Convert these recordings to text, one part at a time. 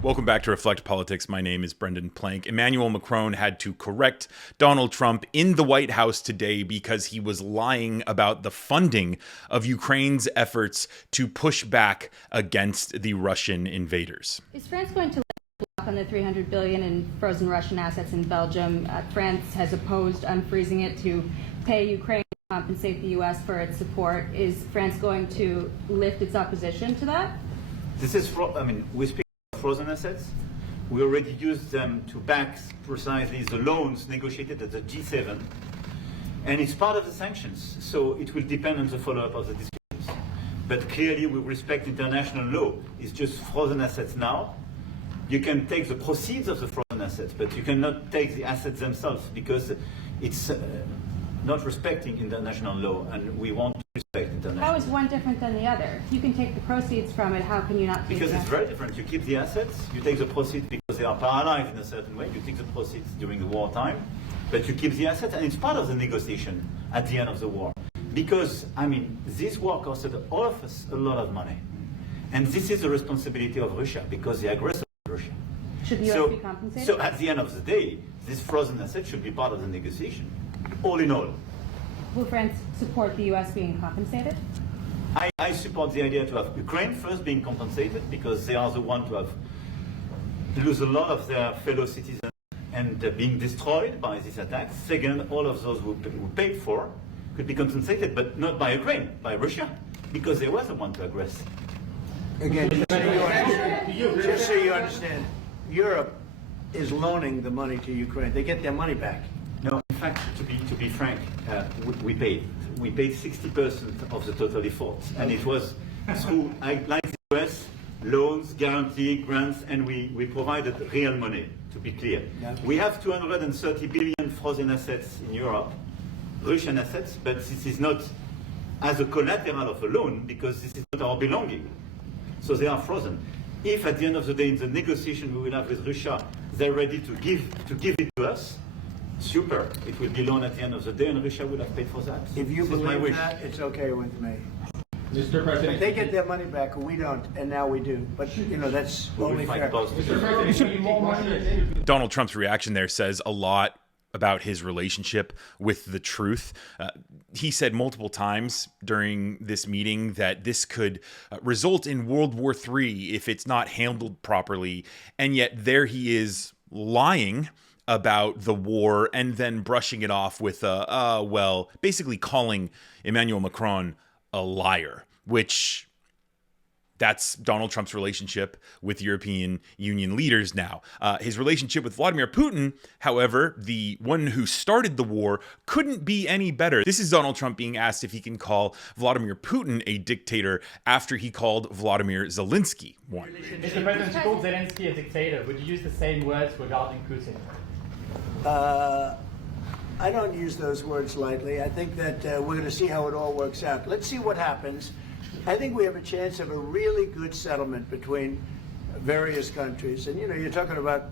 Welcome back to Reflect Politics. My name is Brendan Plank. Emmanuel Macron had to correct Donald Trump in the White House today because he was lying about the funding of Ukraine's efforts to push back against the Russian invaders. Is France going to block on the $300 billion in frozen Russian assets in Belgium? France has opposed unfreezing it to pay Ukraine to compensate the U.S. for its support. Is France going to lift its opposition to that? This is, we speak of frozen assets. We already used them to back precisely the loans negotiated at the G7, and it's part of the sanctions. So it will depend on the follow-up of the discussions. But clearly, we respect international law. It's just frozen assets now. You can take the proceeds of the frozen assets, but you cannot take the assets themselves because it's not respecting international law, and we want to respect international law. How is one different than the other? You can take the proceeds from it. How can you not take Because it's very different. You keep the assets, you take the proceeds because they are paralyzed in a certain way. You take the proceeds during the wartime, but you keep the assets, and it's part of the negotiation at the end of the war. Because, this war costed all of us a lot of money. And this is the responsibility of Russia, because the aggressor is Russia. Should the U.S. be compensated? So at the end of the day, this frozen asset should be part of the negotiation, all in all. Will France support the U.S. being compensated? I support the idea to have Ukraine first being compensated, because they are the ones to lose a lot of their fellow citizens and being destroyed by these attacks. Second, all of those who paid for could be compensated, but not by Ukraine, by Russia, because they were the one to aggress. Again, just so you understand, Europe is loaning the money to Ukraine. They get their money back. No, in fact, to be frank, we paid 60% of the total effort, and it was through, like the US, loans, guarantee, grants, and we provided real money. To be clear, we have 230 billion frozen assets in Europe, Russian assets, but this is not as a collateral of a loan because this is not our belonging. So they are frozen. If at the end of the day, in the negotiation we will have with Russia, they're ready to give it to us, super. It will be loan at the end of the day, and Russia would have paid for that. If you believe that, it's okay with me. Mr. President, They get their money back, we don't, and now we do. But that's only fair. Donald Trump's reaction there says a lot about his relationship with the truth. He said multiple times during this meeting that this could result in World War III if it's not handled properly. And yet there he is lying about the war and then brushing it off with basically calling Emmanuel Macron a liar, which that's Donald Trump's relationship with European Union leaders now. His relationship with Vladimir Putin, however, the one who started the war, couldn't be any better. This is Donald Trump being asked if he can call Vladimir Putin a dictator after he called Vladimir Zelensky one. Mr. President, you called Zelensky a dictator. Would you use the same words regarding Putin? I don't use those words lightly. I think that we're going to see how it all works out. Let's see what happens. I think we have a chance of a really good settlement between various countries. And, you're talking about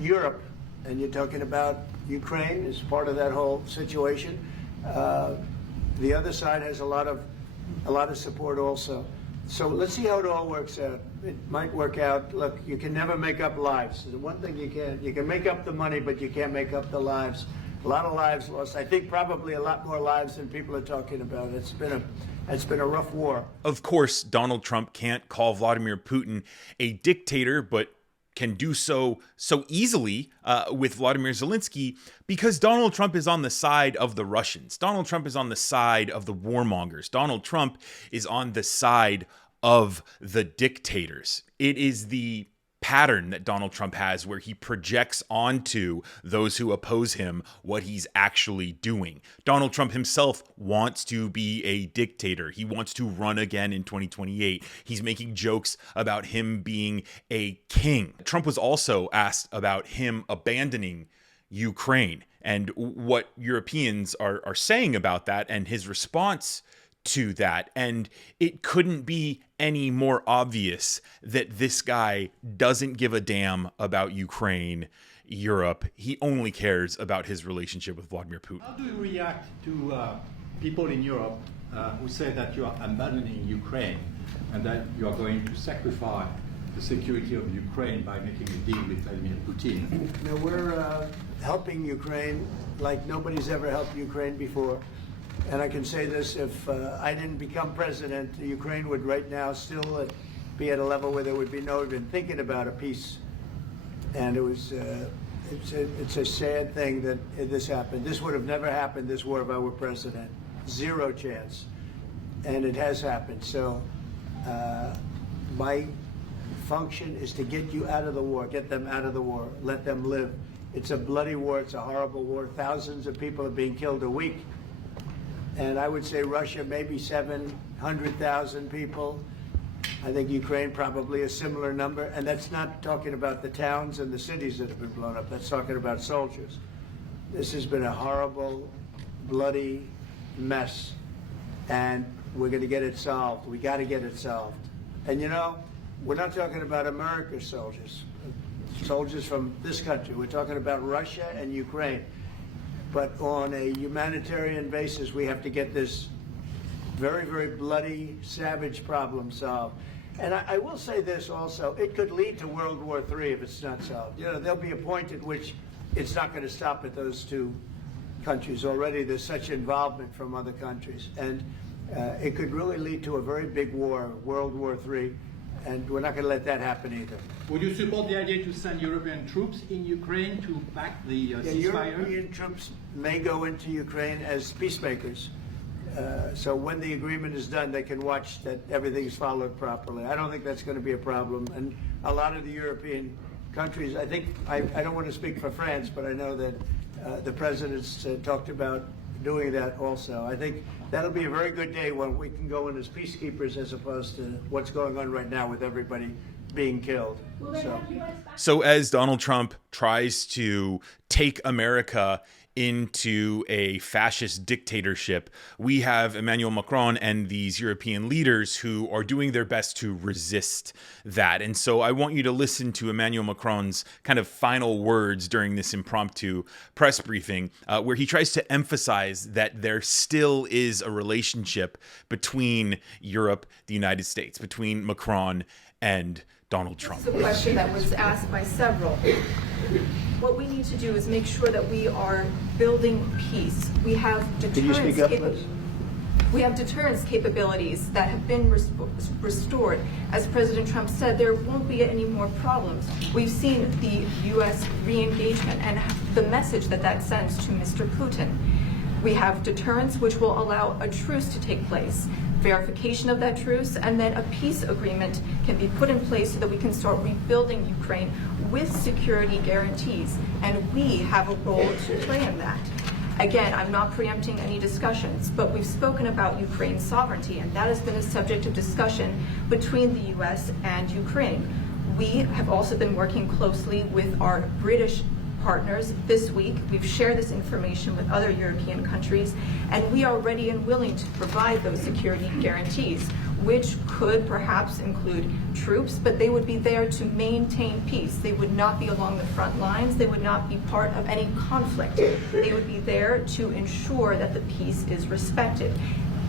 Europe, and you're talking about Ukraine as part of that whole situation. The other side has a lot of support also. So let's see how it all works out. It might work out. Look, you can never make up lives. The one thing you can make up the money, but you can't make up the lives. A lot of lives lost. I think probably a lot more lives than people are talking about. It's been a rough war. Of course, Donald Trump can't call Vladimir Putin a dictator, but can do so easily with Vladimir Zelensky because Donald Trump is on the side of the Russians. Donald Trump is on the side of the warmongers. Donald Trump is on the side of the dictators. It is the pattern that Donald Trump has where he projects onto those who oppose him what he's actually doing. Donald Trump himself wants to be a dictator. He wants to run again in 2028. He's making jokes about him being a king. Trump was also asked about him abandoning Ukraine and what Europeans are saying about that and his response to that. And it couldn't be any more obvious that this guy doesn't give a damn about Ukraine, Europe. He only cares about his relationship with Vladimir Putin. How do you react to people in Europe who say that you are abandoning Ukraine and that you are going to sacrifice the security of Ukraine by making a deal with Vladimir Putin? Now, we're helping Ukraine like nobody's ever helped Ukraine before. And I can say this, if I didn't become president, Ukraine would right now still be at a level where there would be no even thinking about a peace. And it was, it's a sad thing that this happened. This would have never happened, this war, if I were president. Zero chance. And it has happened. So my function is to get you out of the war, get them out of the war, let them live. It's a bloody war, it's a horrible war. Thousands of people are being killed a week. And I would say Russia, maybe 700,000 people. I think Ukraine probably a similar number. And that's not talking about the towns and the cities that have been blown up. That's talking about soldiers. This has been a horrible, bloody mess. And we're going to get it solved. We got to get it solved. And you know, we're not talking about America's soldiers, soldiers from this country. We're talking about Russia and Ukraine. But on a humanitarian basis, we have to get this very, very bloody, savage problem solved. And I will say this also, it could lead to World War III if it's not solved. You know, there'll be a point at which it's not going to stop at those two countries. Already there's such involvement from other countries. And it could really lead to a very big war, World War III. And we're not going to let that happen either. Would you support the idea to send European troops in Ukraine to back the ceasefire? European troops may go into Ukraine as peacemakers. So when the agreement is done, they can watch that everything's followed properly. I don't think that's going to be a problem. And a lot of the European countries, I think, I don't want to speak for France, but I know that the presidents talked about doing that also. I think that'll be a very good day when we can go in as peacekeepers as opposed to what's going on right now with everybody being killed. So as Donald Trump tries to take America into a fascist dictatorship, we have Emmanuel Macron and these European leaders who are doing their best to resist that. And so I want you to listen to Emmanuel Macron's kind of final words during this impromptu press briefing, where he tries to emphasize that there still is a relationship between Europe, the United States, between Macron and Donald Trump. This is a question that was asked by several. What we need to do is make sure that we are building peace. We have deterrence capabilities that have been restored. As President Trump said, there won't be any more problems. We've seen the U.S. re-engagement and the message that that sends to Mr. Putin. We have deterrence, which will allow a truce to take place, verification of that truce, and then a peace agreement can be put in place so that we can start rebuilding Ukraine with security guarantees. And we have a role to play in that. Again, I'm not preempting any discussions, but we've spoken about Ukraine's sovereignty, and that has been a subject of discussion between the U.S. and Ukraine. We have also been working closely with our British partners this week. We've shared this information with other European countries, and we are ready and willing to provide those security guarantees, which could perhaps include troops, but they would be there to maintain peace. They would not be along the front lines. They would not be part of any conflict. They would be there to ensure that the peace is respected.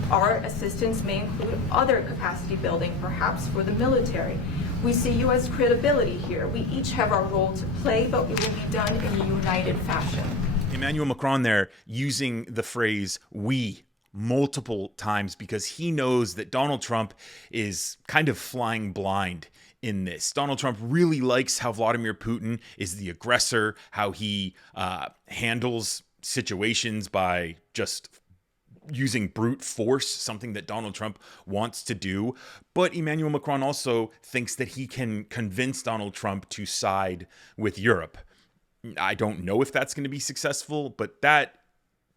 Our assistance may include other capacity building, perhaps for the military. We see U.S. credibility here. We each have our role to play, but it will be done in a united fashion. Emmanuel Macron there using the phrase "we" multiple times because he knows that Donald Trump is kind of flying blind in this. Donald Trump really likes how Vladimir Putin is the aggressor, how he handles situations by just using brute force, something that Donald Trump wants to do. But Emmanuel Macron also thinks that he can convince Donald Trump to side with Europe. I don't know if that's going to be successful, but that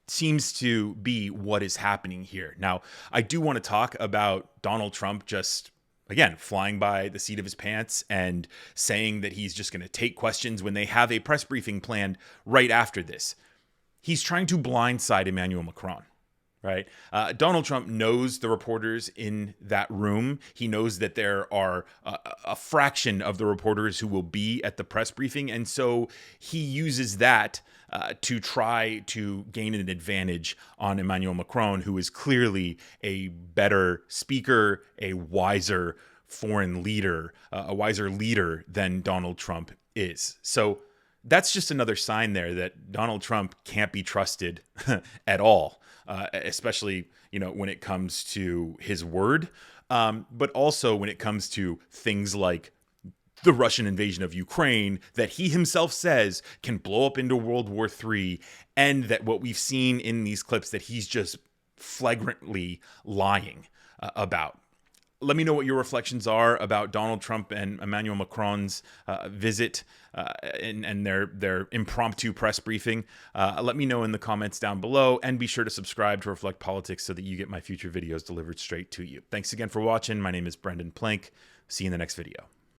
seems to be what is happening here. Now, I do want to talk about Donald Trump just, again, flying by the seat of his pants and saying that he's just going to take questions when they have a press briefing planned right after this. He's trying to blindside Emmanuel Macron. Right. Donald Trump knows the reporters in that room. He knows that there are a fraction of the reporters who will be at the press briefing. And so he uses that to try to gain an advantage on Emmanuel Macron, who is clearly a better speaker, a wiser foreign leader, a wiser leader than Donald Trump is. So that's just another sign there that Donald Trump can't be trusted at all, especially, when it comes to his word, but also when it comes to things like the Russian invasion of Ukraine that he himself says can blow up into World War III, and that what we've seen in these clips that he's just flagrantly lying about. Let me know what your reflections are about Donald Trump and Emmanuel Macron's visit and their impromptu press briefing. Let me know in the comments down below, and be sure to subscribe to Reflect Politics so that you get my future videos delivered straight to you. Thanks again for watching. My name is Brendan Plank. See you in the next video.